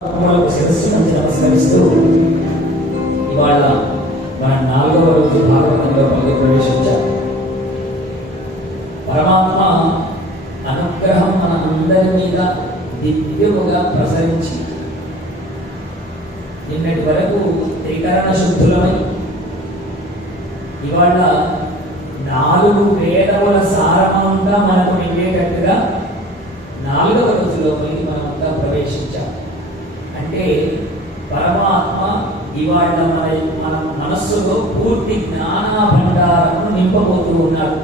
శిరస్సు నుంచి నమస్కరిస్తూ ఇవాళ మన 4వ రోజు భాగవతంలో ప్రవేశించారు. పరమాత్మ అనుగ్రహం మన అందరి మీద దివ్యముగా ప్రసరించి నిన్నటి వరకు త్రికరణ శుద్ధులమై ఇవాళ 4 వేదముల సారమంతా మనకు మిగిలేటట్టుగా 4వ రోజులోకి మనమంతా ప్రవేశించాం. అంటే పరమాత్మ ఇవాళ మన మనస్సులో పూర్తి జ్ఞాన భండారమును నింపబోతూ ఉన్నాడు.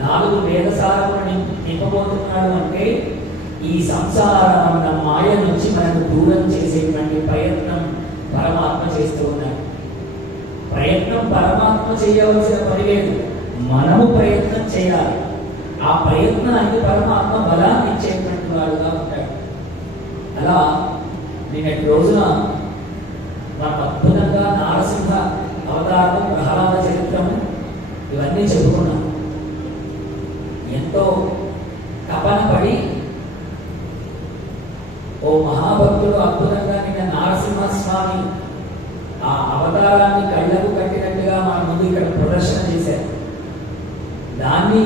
4 వేదసారమును నింపబోతున్నాడు. అంటే ఈ సంసారం అన్న మాయ నుంచి మనకు దూరం చేసేటువంటి ప్రయత్నం పరమాత్మ చేస్తూ ఉన్నాడు. ప్రయత్నం పరమాత్మ చేయవలసిన పని లేదు, మనము ప్రయత్నం చేయాలి. ఆ ప్రయత్నానికి పరమాత్మ బలాన్ని ఇచ్చేటువంటి వాడుగా ఉంటాడు. అలా నిన్నటి రోజున మనం అద్భుతంగా నారసింహ అవతారము, ప్రహ్లాద చరిత్రము ఇవన్నీ చెప్పుకున్నాం. ఎంతో తపన పడి ఓ మహాభక్తుడు అద్భుతంగా నిన్న నారసింహస్వామి ఆ అవతారాన్ని కళ్ళకు కట్టినట్టుగా మన ముందు ఇక్కడ ప్రదర్శన చేశారు. దాన్ని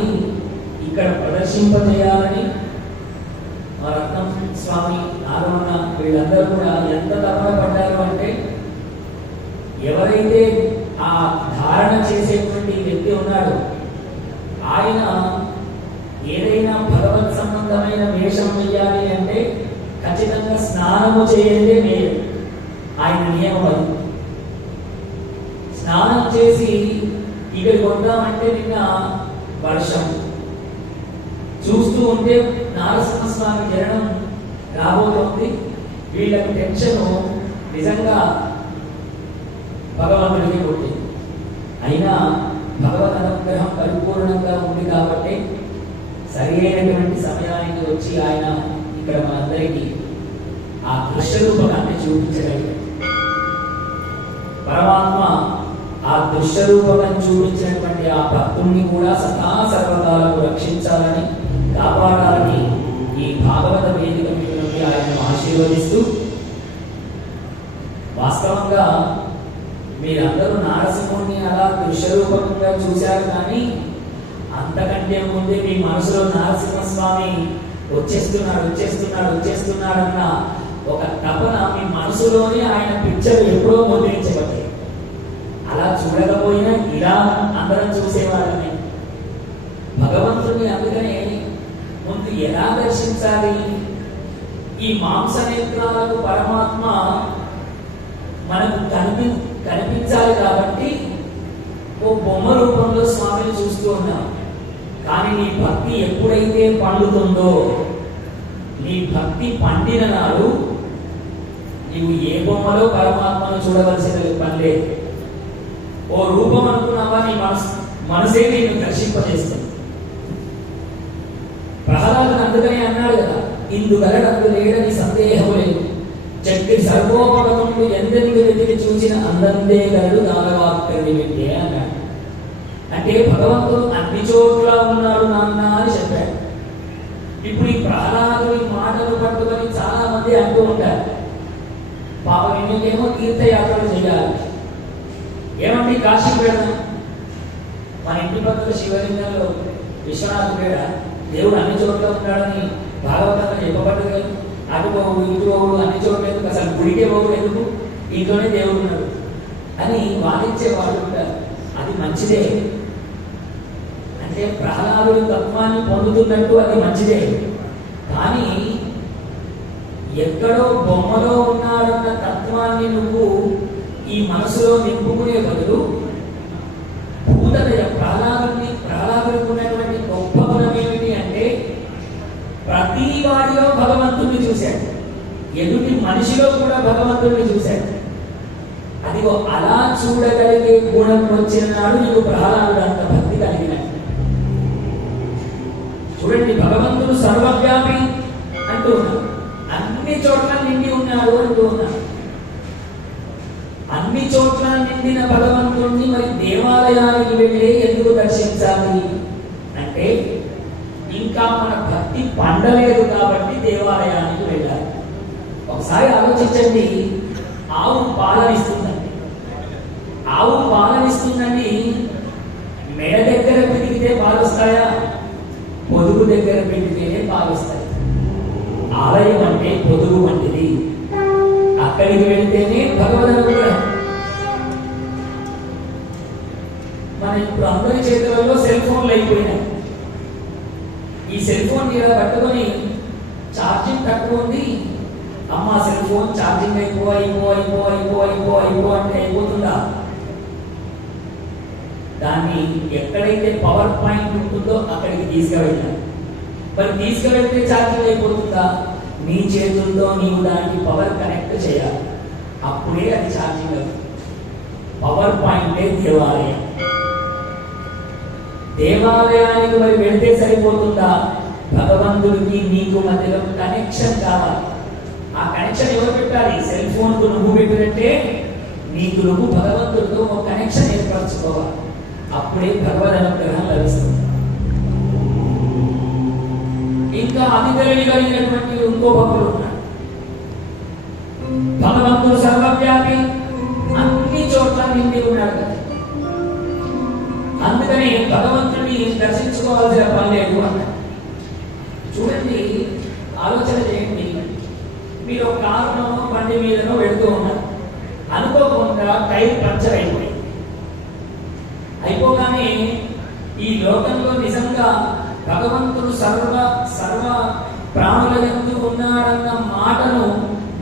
ఇక్కడ ప్రదర్శింపజేయాలని మా రత్నం స్వామి, నారమణ వీళ్ళందరూ కూడా ఎంత తపన పడ్డారు అంటే, ఎవరైతే ఆ ధారణ చేసేటువంటి వ్యక్తి ఉన్నాడో ఆయన ఏదైనా భగవత్ సంబంధమైన వేషం వేయాలి అంటే ఖచ్చితంగా స్నానము చేయండి మేలు. ఆయన నియమం అది. స్నానం చేసి ఇక్కడికి వద్దామంటే నిన్న వర్షం చూస్తూ ఉంటే నారసింహస్వామి జరణం రాబోతోంది. వీళ్ళకి టెన్షన్ నిజంగా భగవంతుడికి పుట్టింది. అయినా భగవద్ అనుగ్రహం పరిపూర్ణంగా ఉంది కాబట్టి సరి అయినటువంటి సమయానికి వచ్చి ఆయన ఇక్కడ మనందరికీ ఆ దృశ్య రూపకాన్ని చూపించగలిగాడు. పరమాత్మ ఆ దృశ్య రూపకం చూపించినటువంటి ఆ భక్తుల్ని కూడా సదా సర్వకాలకు రక్షించాలని, కాపాడాలని ఈ భాగవత వేదిక నుండి ఆయనను ఆశీర్వదిస్తూ, వాస్తవంగా మీరందరూ నారసింహుడిని అలా దృశ్యరూపకంగా చూశారు. కానీ అంతకంటే ముందే మీ మనసులో నారసింహస్వామి వచ్చేస్తున్నాడన్న ఒక తపన మీ మనసులోనే ఆయన పిక్చర్ ఎప్పుడో ముద్రించబడ్డాయి. అలా చూడకపోయినా ఇలా అందరం చూసేవాళ్ళని భగవంతుని. అందుకనే ముందు ఎలా దర్శించాలి? ఈ మాంస నేత్రాలకు పరమాత్మ మనకు కనిపించాలి కాబట్టి ఓ బొమ్మ రూపంలో స్వామిని చూస్తూ ఉన్నాం. కానీ నీ భక్తి ఎప్పుడైతే పండుతుందో, నీ భక్తి పండిన నాడు నీవు ఏ బొమ్మలో పరమాత్మను చూడవలసిన పని లేదు. ఓ రూపం అనుకున్నావా, నీ మనసే నేను దర్శింపజేస్తుంది. ప్రహ్లాదుని అందుకనే అన్నాడు కదా, ఇందుగలడందు లేడని సందేహము లేదు, చక్రి సర్వోపగతములు ఎందెందు వెతికి చూసిన అందందే గలడు దానవాక్యుని పెట్టే అన్నాడు. అంటే భగవంతుడు అన్ని చోట్ల ఉన్నాడు నాన్న అని చెప్పాడు. ఇప్పుడు ఈ ప్రహ్లాదుని మాటలు పట్టుకొని చాలా మంది అంటూ ఉంటారు, పాపం ఈయనకేమో తీర్థయాత్రలు చేయాలి, ఏమంటే కాశీ పెడదాం. మన ఇంటి పక్కల శివలింగంలో విశ్వనాథ పేడ దేవుడు అన్ని చోట్ల ఉన్నాడని భాగవతంగా చెప్పబడ్డది కదా. అటు పోవుడు ఇటు పోవుడు అన్ని చోట్ల ఎందుకు, అసలు గుడికే పోవుడు ఎందుకు, ఇంట్లోనే దేవుడు ఉన్నాడు అని వాదించే వాళ్ళు ఉంటారు. అది మంచిదే, అంటే ప్రహ్లాదుడి తత్వాన్ని పొందుతున్నట్టు అది మంచిదే. కానీ ఎక్కడో బొమ్మలో ఉన్నాడన్న తత్వాన్ని నువ్వు ఈ మనసులో నింపుకునే బదులు ప్రహ్లాదుడికి ఉన్నటువంటి గొప్ప గుణం ఏమిటి అంటే ప్రతి వాడిలో భగవంతుడిని చూశాడు, ఎదుటి మనిషిలో కూడా భగవంతుడిని చూశాడు. అదిగో అలా చూడగలిగే గుణం వచ్చిన నాడు నీకు ప్రహ్లాదుడు అంత భక్తి కలిగినట్టు. చూడండి, భగవంతుడు సర్వవ్యాపి అంటూ ఉన్నాడు, అన్ని చోట్ల నిండి ఉన్నాడు అంటూ ఉన్నాడు. అన్ని చోట్ల నిండిన భగవంతుడిని మరి దేవాలయానికి వెళ్ళి ఎందుకు దర్శించాలి అంటే, ఇంకా మన భక్తి పండలేదు కాబట్టి దేవాలయానికి వెళ్ళాలి. ఒకసారి ఆలోచించండి, ఆవు పాలనిస్తుందండి. ఆవు పాలనిస్తుందండి, మెడ దగ్గర పితికితే పాలు వస్తాయా? పొదుగు దగ్గర పెట్టితేనే పాలు వస్తాయి. ఆలయం అంటే పొదుగు వంటిది, అక్కడికి వెళ్తేనే భగవద్ అనుగ్రహం. మన ఇప్పుడు అందరి చేతులలో సెల్ ఫోన్లు అయిపోయినాయి. ఈ సెల్ ఫోన్ ఇలా పట్టుకొని ఛార్జింగ్ తక్కువ ఉంది, అమ్మ సెల్ ఫోన్ ఛార్జింగ్ అయిపో అంటే అయిపోతుందా? దాన్ని ఎక్కడైతే పవర్ పాయింట్ ఉంటుందో అక్కడికి తీసుకువెళ్ళాలి. మరి తీసుకువెళ్తే ఛార్జింగ్ అయిపోతుందా? నీ చేతుల్లో నీవు దానికి పవర్ కనెక్ట్ చేయాలి, అప్పుడే అది ఛార్జింగ్ అవుతుంది. పవర్ పాయింటే దేవాలయం. దేవాలయానికి మరి వెళితే సరిపోతుందా? భగవంతుడికి నీకు మధ్యలో కనెక్షన్ కావాలి. ఆ కనెక్షన్ ఎవరు పెట్టాలి? సెల్ ఫోన్ కు నువ్వు పెట్టినట్టే నీకు నువ్వు భగవంతుడితో ఒక కనెక్షన్ ఏర్పరచుకోవాలి, అప్పుడే భగవద్ అనుగ్రహం లభిస్తుంది. ఇంకా అతి తెలియగలిగినటువంటి ఇంకో భక్తుడు ఉన్నాడు. భగవంతుడు సర్వవ్యాపి, అన్ని చోట్ల నిండి ఉన్నాడు కదా, అందుకని భగవంతుడిని దర్శించుకోవాల్సిన పని లేదు అన్నాడు. చూడండి, ఆలోచన చేయండి. మీరు ఒక కారులో బండి మీదనో వెళుతూ ఉన్నారు, అనుకోకుండా టైర్ పంచర్ అయిపోగానే ఈ లోకంలో నిజంగా భగవంతుడు సర్వ ప్రాణుల యందు ఉన్నాడన్న మాటను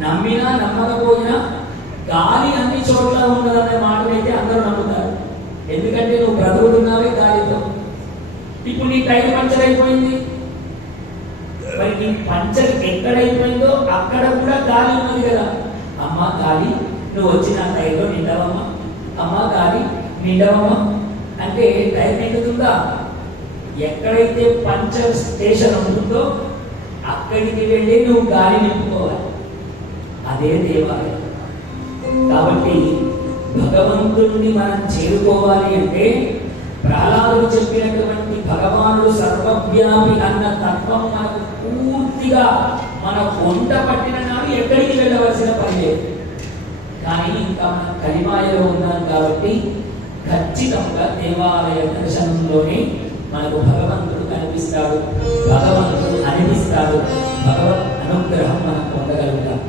నమ్మినా నమ్మకపోయినా గాలి అన్ని చోట్ల ఉన్నదన్న మాటనైతే అందరూ నమ్ముతారు. ఎందుకంటే నువ్వు బ్రతుకుతున్నావే గాలితో. ఇప్పుడు నీ టైర్ పంచర్ అయిపోయింది, మరి నీ పంచర్ ఎక్కడైపోయిందో అక్కడ కూడా గాలి ఉన్నది కదా. అమ్మ గాలి, నువ్వు వచ్చిన టైర్లో నిండవమ్మా, అమ్మ గాలి నిండవమ్మా అంటే టైర్ నిండుతుందా? ఎక్కడైతే పంచర్ స్టేషన్ ఉంటుందో అక్కడికి వెళ్ళి నువ్వు గాలి నింపుకోవాలి, అదే దేవాలయం. కాబట్టి భగవంతుడిని మనం చేరుకోవాలి అంటే ప్రహ్లాదుడు చెప్పినటువంటి భగవానుడు సర్వవ్యాపి అన్న తత్వం మనకు పూర్తిగా మన వంట పట్టిన నాడు ఎక్కడికి వెళ్ళవలసిన పని లేదు. కానీ ఇంకా మనం కలిమాయలో ఉన్నాం కాబట్టి ఖచ్చితంగా దేవాలయ దర్శనంలోనే మనకు భగవంతుడు కనిపిస్తాడు, భగవంతుడు అనిపిస్తాడు, భగవత్ అనుగ్రహం మనం పొందగలుగుతాం.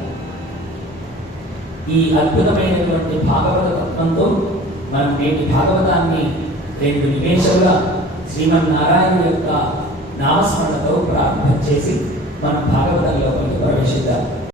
ఈ అద్భుతమైనటువంటి భాగవత తత్వంతో మనం నేటి భాగవతాన్ని 2 నిమిషాలుగా శ్రీమన్నారాయణ యొక్క నామస్మరణతో ప్రారంభం చేసి మనం భాగవతంలో ప్రవేశిద్దాం.